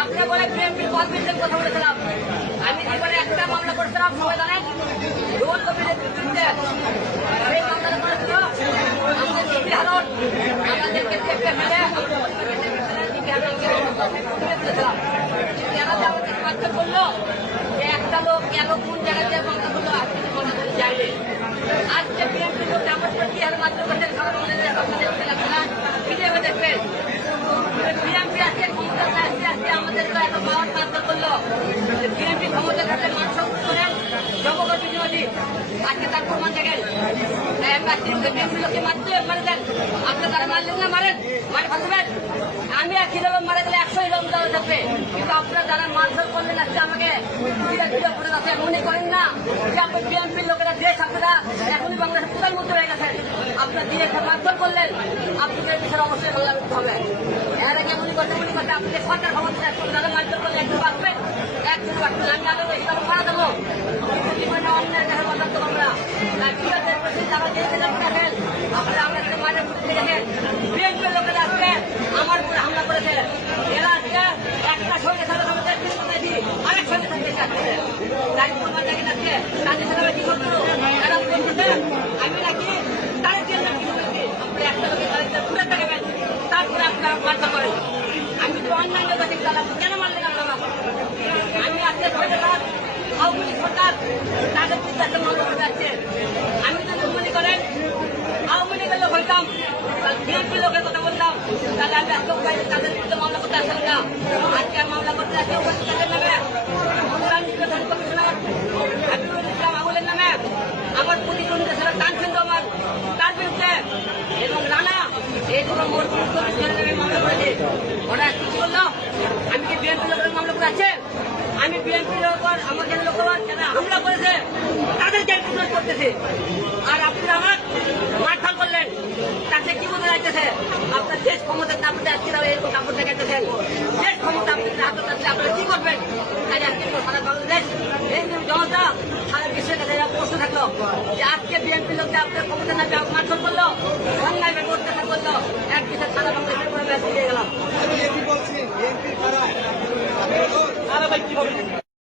আপনি বলে বিএনপি কনভিনসের কথা বলেছিলাম আমি জীবনে একটা মামলা করেছিলাম সবাই জানেন করল যে একটা লোক কেন কোন জায়গাতে মামলা করল আজকে মামলা করে যায়নি আজকে বিএনপি লোক আমার প্রতি আর মাত্র করতেন কারণ আপনারা ভিডিও দেখবেন বিএনপি আজকে ক্ষমতা আজকে আজকে আমাদের এত পাওয়ার সাহায্য করল। বিএনপি ক্ষমতা থাকলে মানুষ করেন জগবর বিজয়ী আজকে তার প্রমাণ দেখেন। লোককে মারতে মারে দেন। আপনি তারা মারলেন না, মারেন। মারে ফাঁসবেন আমি এক হিরো মারা গেলে একশো হিরো দেওয়া থাকবে। কিন্তু আপনারা যারা মারধর করলেন আজকে আমাকে মনে করেন না। যে আপনার বিএনপির লোকেরা দেশ আপনারা এখনই বাংলাদেশের প্রধানমন্ত্রী হয়ে গেছেন আপনার দিয়ে মারধর করলেন, আপনাদের দেশের অবশ্যই বাংলা করতে হবে। এর আগে মনে করতে মনে করতে, আপনি যে সরকার ক্ষমতা যারা মারধর করলে একজন বাঁচবেন। একজন বাঁচবেন। আমি আগে হিসাব মারা দেবো কিন্তু জীবনে অন্যের কাছে বদলাতে পারব না আর ঠিক আছে যারা যে ছিলেন রাখেন আপনারা আমরা এখানে মাঠে ঘুরতে দেখেন বিএনপির লোকেরা আজকে আমার উপরে হামলা করেছে এরা আজকে একটা সঙ্গে সাথে সাথে তিন দিন আরেক যাচ্ছে তাদের সাথে কি করতো এরা আমি নাকি তাদের জন্য কি করেছি একটা লোকের তাদের ঘুরে থাকবেন তারপরে আপনারা মারতে করেন আমি তো অন্যান্য কাছে গেলাম কেন মারলেন আপনারা আমি আজকে সরকার তাদের চিন্তাতে কথা বিরুদ্ধে মামলা করতে আসলাম না আজকে আর মামলা করতে আসলে উপস্থিত তাদের নামে সংগ্রাম নির্বাচন কমিশনার হাবিবুল ইসলাম আবুলের নামে আমার প্রতিদ্বন্দ্বী ছিল তানসেন রহমান তার বিরুদ্ধে এবং রানা এই দুটো মোট কমিশনের নামে মামলা করেছে ওরা কি করল আমি কি বিএনপি লোকের মামলা করে আছে আমি বিএনপি লোক আমাদের লোক যারা হামলা করেছে, তাদেরকে প্রশ্ন করতেছি। আর আপনারা আমার মারফাল করলেন। তাতে কি বোঝা যাইতেছে? আপনার দেশ ক্ষমতা তারপরে আজকে এরকম কাপড় দেখাইতেছেন। দেশ ক্ষমতা আপনাদের হাতে থাকলে আপনারা কি করবেন? তাই আজকে সারা বাংলাদেশ এই জনতা, সারা বিশ্বের কাছে প্রশ্ন থাকল যে আজকে বিএনপি লোককে আপনার ক্ষমতা না মারধর করল?